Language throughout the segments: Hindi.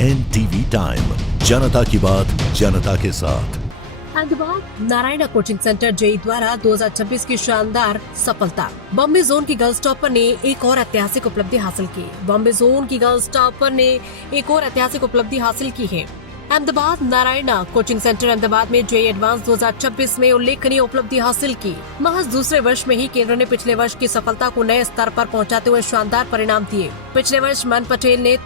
NTV टाइम, जनता की बात जनता के साथ। Ahmedabad Narayana coaching centre JEE द्वारा 2026 की शानदार सफलता। बॉम्बे जोन की गर्ल्स टॉपर ने एक और ऐतिहासिक उपलब्धि हासिल की। बॉम्बे जोन की गर्ल्स टॉपर ने एक और ऐतिहासिक उपलब्धि हासिल की है। अहमदाबाद नारायणा कोचिंग सेंटर अहमदाबाद में जेई एडवांस 2026 में उल्लेखनीय उपलब्धि हासिल की। महज दूसरे वर्ष में ही केंद्र ने पिछले वर्ष की सफलता को नए स्तर पर पहुंचाते हुए शानदार परिणाम दिए। पिछले वर्ष मन पटेल ने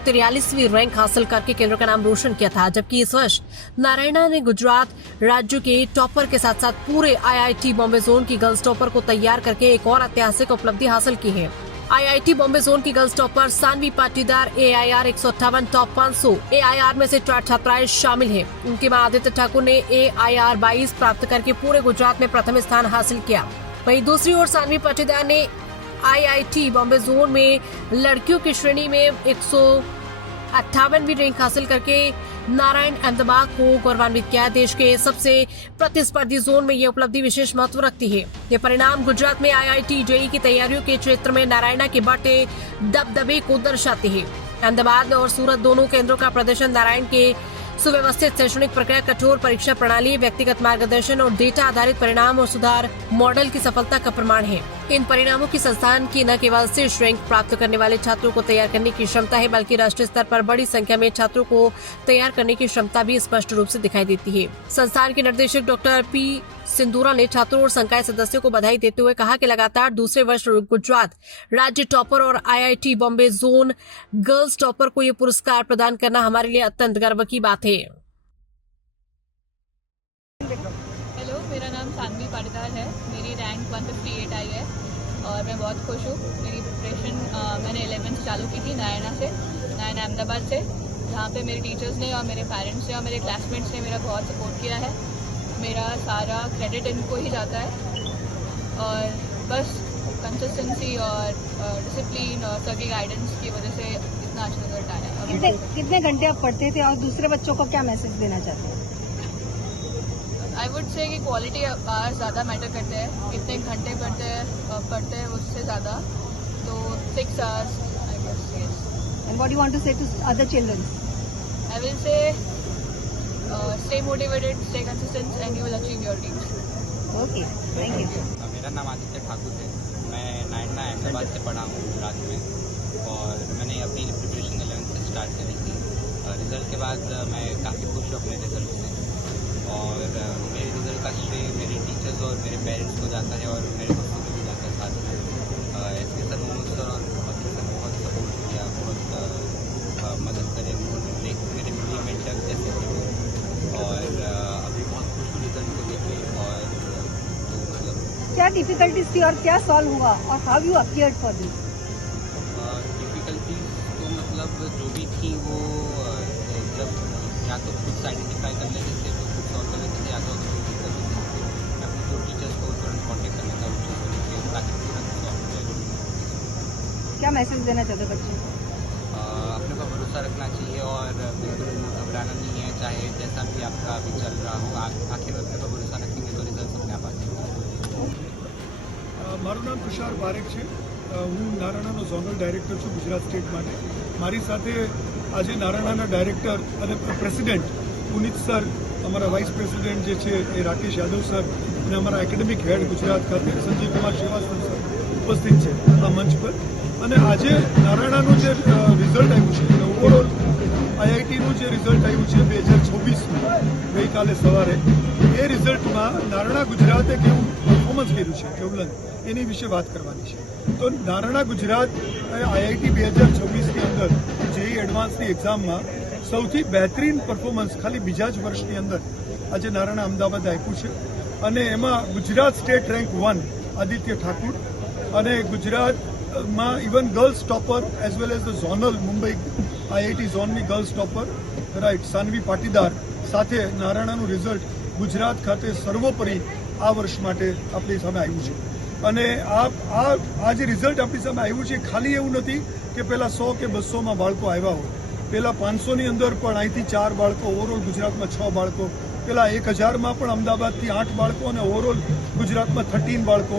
43वीं रैंक हासिल करके केंद्र का नाम रोशन किया था, जबकि इस वर्ष नारायणा ने गुजरात राज्य के टॉपर के साथ साथ पूरे IIT बॉम्बे जोन की गर्ल्स टॉपर को तैयार करके एक और ऐतिहासिक उपलब्धि हासिल की है। IIT बॉम्बे जोन की girls topper Sanvi Patidar AIR 158 top 500 AIR में से 4 छात्राएं शामिल हैं। उनकी मां आदित्य ठाकुर ने AIR 22 प्राप्त करके पूरे गुजरात में प्रथम स्थान हासिल किया। वहीं दूसरी ओर सानवी पाटीदार ने IIT बॉम्बे जोन में लड़कियों की श्रेणी में 158वीं रैंक हासिल करके नारायण अहमदाबाद को गौरवान्वित किया। देश के सबसे प्रतिस्पर्धी जोन में ये उपलब्धि विशेष महत्व रखती है। ये परिणाम गुजरात में IIT जेई की तैयारियों के क्षेत्र में नारायणा के बढ़ते दबदबे को दर्शाते हैं। अहमदाबाद और सूरत दोनों केंद्रों का प्रदर्शन नारायण के सुव्यवस्थित शैक्षणिक प्रक्रिया, कठोर परीक्षा प्रणाली, व्यक्तिगत मार्गदर्शन और डेटा आधारित परिणाम और सुधार मॉडल की सफलता का प्रमाण है। इन परिणामों की संस्थान की न केवल शीर्ष रैंक प्राप्त करने वाले छात्रों को तैयार करने की क्षमता है, बल्कि राष्ट्रीय स्तर पर बड़ी संख्या में छात्रों को तैयार करने की क्षमता भी स्पष्ट रूप से दिखाई देती है। संस्थान के निर्देशक डॉक्टर P सिंदूरा ने छात्रों और संकाय सदस्यों को बधाई देते हुए कहा कि लगातार दूसरे वर्ष गुजरात राज्य टॉपर और IIT Bombay zone girls topper को ये पुरस्कार प्रदान करना हमारे लिए अत्यंत गर्व की बात है। हेलो, मेरा नाम सानवी पाटीदार है। मेरी रैंक 158 आई है और मैं बहुत खुश हूँ। मेरी प्रिपरेशन मैंने 11th चालू की थी नारायणा अहमदाबाद से, जहाँ पे मेरे टीचर्स ने और मेरे पेरेंट्स ने और मेरे क्लासमेट्स ने मेरा बहुत सपोर्ट किया है। मेरा सारा क्रेडिट इनको ही जाता है और बस कंसिस्टेंसी और डिसिप्लिन और सबकी गाइडेंस की वजह से इतना अच्छा रिजल्ट आया है। कितने घंटे आप पढ़ते थे और दूसरे बच्चों को क्या मैसेज देना चाहते हैं? आई वुड से कि क्वालिटी आवर्स ज़्यादा मैटर करते हैं। कितने घंटे पढ़ते हैं उससे ज़्यादा, तो 6 hours I guess. Yes. And what you want to say to other children? I will say stay motivated, stay consistent and you will achieve your dreams. Okay, thank you. मेरा नाम आदित्य ठाकुर है। मैं नारायणा अहमदाबाद से पढ़ा हूँ गुजरात में और मैंने अपनी प्रिपरेशन 11th से स्टार्ट करी थी। रिज़ल्ट के बाद मैं काफ़ी खुश हूँ अपने रिज़ल्ट से और मेरे रिज़ल्ट का श्रेय मेरे टीचर्स और मेरे पेरेंट्स को जाता है और मेरे दोस्तों को भी जाता है साथ में। एसके सर, मोहम्मद सर और वकील सर ने बहुत सपोर्ट किया, बहुत मदद करे। मेरे मीडिया मेंटर जैसे थे और अभी बहुत खुश हूँ रिजल्ट को देखे। और तो मतलब क्या डिफिकल्टीज थी और क्या सॉल्व हुआ और how you appeared for this? Difficulties तो मतलब जो भी थी वो जब या तो खुद आइडेंटिफाई कर लेते थे तो खुद सॉल्व कर लेते थे, या तो मैं अपने जो टीचर्स को तुरंत कॉन्टेक्ट कर लेता हूँ ताकि तुरंत सॉल्व हो जाए। क्या मैसेज देना चाहते बच्चों को? अपने पर भरोसा रखना चाहिए और बिल्कुल घबराना नहीं है, चाहे जैसा भी आपका अभी चल रहा हो। आखिर में अपने पर भरोसा रखेंगे तो रिजल्ट अपने आप आ जाएगा। મારું નામ તુષાર પારેખ છે। હું નારાયણાનો ઝોનલ ડાયરેક્ટર છું ગુજરાત સ્ટેટ માટે। મારી સાથે આજે નારાયણાના ડાયરેક્ટર અને પ્રેસિડેન્ટ પુનિત સર, અમારા વાઇસ પ્રેસિડેન્ટ જે છે એ રાકેશ યાદવ સર અને અમારા એકેડેમિક હેડ ગુજરાત ખાતે સંજીવ કુમાર શ્રીવાસ્તવ સર ઉપસ્થિત છે આ મંચ પર। અને આજે નારાયણાનું જે રિઝલ્ટ આવ્યું છે, ઓવરઓલ IITનું જે રિઝલ્ટ આવ્યું છે 2026 ગઈકાલે સવારે, એ રિઝલ્ટમાં નારાયણા ગુજરાતે કેવું પરફોર્મન્સ કર્યું છે કેવલન, એની વિશે વાત કરવાની છે। તો નારાયણા ગુજરાત IIT 2026ની અંદર જેઈ એડવાન્સની એક્ઝામમાં સૌથી બહેતરીન પરફોર્મન્સ ખાલી બીજા જ વર્ષની અંદર આજે નારાયણા અમદાવાદ આપ્યું છે અને એમાં ગુજરાત સ્ટેટ રેન્ક 1 આદિત્ય ઠાકુર અને ગુજરાતમાં even girls topper as well as the zonal Mumbai IIT ઝોનની girls topper right Sanvi Patidar સાથે નારાયણાનું રિઝલ્ટ ગુજરાત ખાતે સર્વોપરી આ વર્ષ માટે આપણી સામે આવ્યું છે। અને આ જે રિઝલ્ટ આપણી સામે આવ્યું છે ખાલી એવું નથી કે પહેલાં 100 કે 200માં બાળકો આવ્યા હોય, પહેલાં 500ની અંદર પણ અહીંથી 4 બાળકો, ઓવરઓલ ગુજરાતમાં 6 બાળકો, પહેલાં 1000માં પણ અમદાવાદથી 8 બાળકો અને ઓવરઓલ ગુજરાતમાં 13 બાળકો,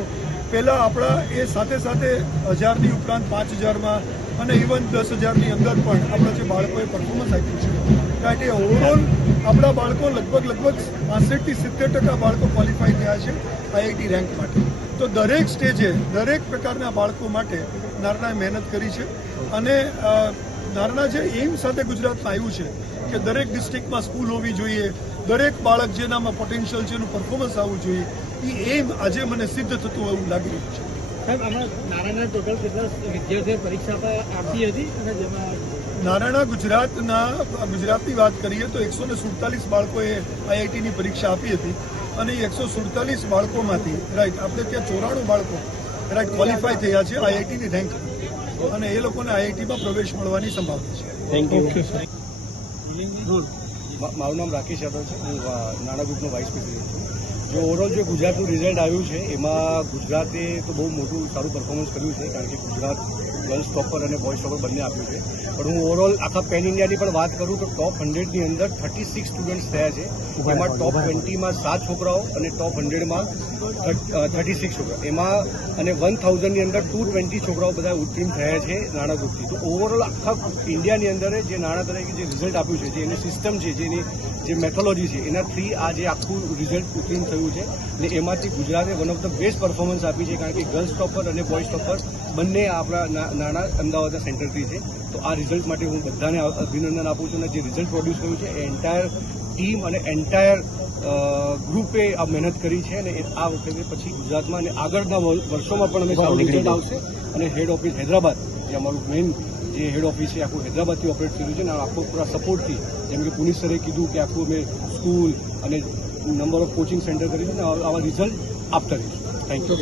પહેલાં આપણા એ સાથે સાથે 1000ની ઉપરાંત 5000માં અને ઇવન 10,000ની અંદર પણ આપણા જે બાળકોએ પરફોર્મન્સ આપ્યું છે. કારણ કે ઓવરઓલ આપણા બાળકો લગભગ 65 થી 70% બાળકો ક્વોલિફાય થયા છે આઈઆઈટી રેન્ક માટે. તો દરેક સ્ટેજે દરેક પ્રકારના બાળકો માટે નારણાએ મહેનત કરી છે અને નારણા જે એમ સાથે ગુજરાતમાં આવ્યું છે કે દરેક ડિસ્ટ્રિક્ટમાં સ્કૂલ હોવી જોઈએ, દરેક બાળક જેનામાં પોટેન્શિયલ છે એનું પરફોર્મન્સ આવવું જોઈએ, એ એમ આજે મને સિદ્ધ થતું એવું લાગી રહ્યું છે. સાહેબ, આમાં નારાયણના ટોટલ કેટલા વિદ્યાર્થીઓએ પરીક્ષા આપી હતી અને જેમાં નારાયણા ગુજરાતની વાત કરીએ તો 147 બાળકોએ આઈઆઈટીની પરીક્ષા આપી હતી અને 147 બાળકોમાંથી રાઈટ આપણે ત્યાં 94 બાળકો રાઈટ ક્વોલિફાય થયા છે આઈઆઈટીની રેન્ક અને એ લોકોને આઈઆઈટીમાં પ્રવેશ મળવાની સંભાવના છે. Thank you. મારું નામ રાકેશ યાદવ છે. હું નાણા ગ્રુપનો વાઇસ પ્રેસિડેન્ટ છું. જો ઓવરઓલ જે ગુજરાતનું રિઝલ્ટ આવ્યું છે એમાં ગુજરાતે તો બહુ મોટું સારું પરફોર્મન્સ કર્યું છે, કારણ કે ગુજરાત ગર્લ્સ ટોપર અને બોયઝ ટોપર બંને આપ્યું છે. પણ હું ઓવરઓલ આખા પેન ઇન્ડિયાની પણ વાત કરું તો ટોપ 100ની અંદર 36 સ્ટુડન્ટ્સ થયા છે. એમાં ટોપ 20માં 7 છોકરાઓ અને ટોપ 100માં 36 છોકરાઓ, એમાં અને 1000ની અંદર 220 છોકરાઓ બધા ઉત્તીર્ણ થયા છે નાણા ગ્રુપથી. તો ઓવરઓલ આખા ઇન્ડિયાની અંદર જે નાણા તરીકે જે રિઝલ્ટ આપ્યું છે, જે એની સિસ્ટમ છે, જેની જે મેથોલોજી છે, એના થ્રી આ જે આખું રિઝલ્ટ ઉત્તીર્ણ થયું છે અને એમાંથી ગુજરાતે one of the best performance આપી છે, કારણ કે ગર્લ્સ ટોપર અને બોયઝ ટોપર બંને આપણા નાણા અમદાવાદના સેન્ટરથી છે. તો આ રિઝલ્ટ માટે હું બધાને અભિનંદન આપું છું અને જે રિઝલ્ટ પ્રોડ્યુસ કર્યું છે એ એન્ટાયર ટીમ અને એન્ટાયર ગ્રુપે આ મહેનત કરી છે અને આ વખતે પછી ગુજરાતમાં અને આગળના વર્ષોમાં પણ અમે સારું રિઝલ્ટ આવશે. અને હેડ ઓફિસ હૈદરાબાદ, જે અમારું મેઇન જે હેડ ઓફિસ છે આખું હૈદરાબાદથી ઓપરેટ કર્યું છે અને આખો પૂરા સપોર્ટથી, જેમ કે પુનિત સરે કીધું કે આખું અમે સ્કૂલ અને નંબર ઓફ કોચિંગ સેન્ટર કરી છે અને આવા રિઝલ્ટ આપતા રહીશું. Thank you.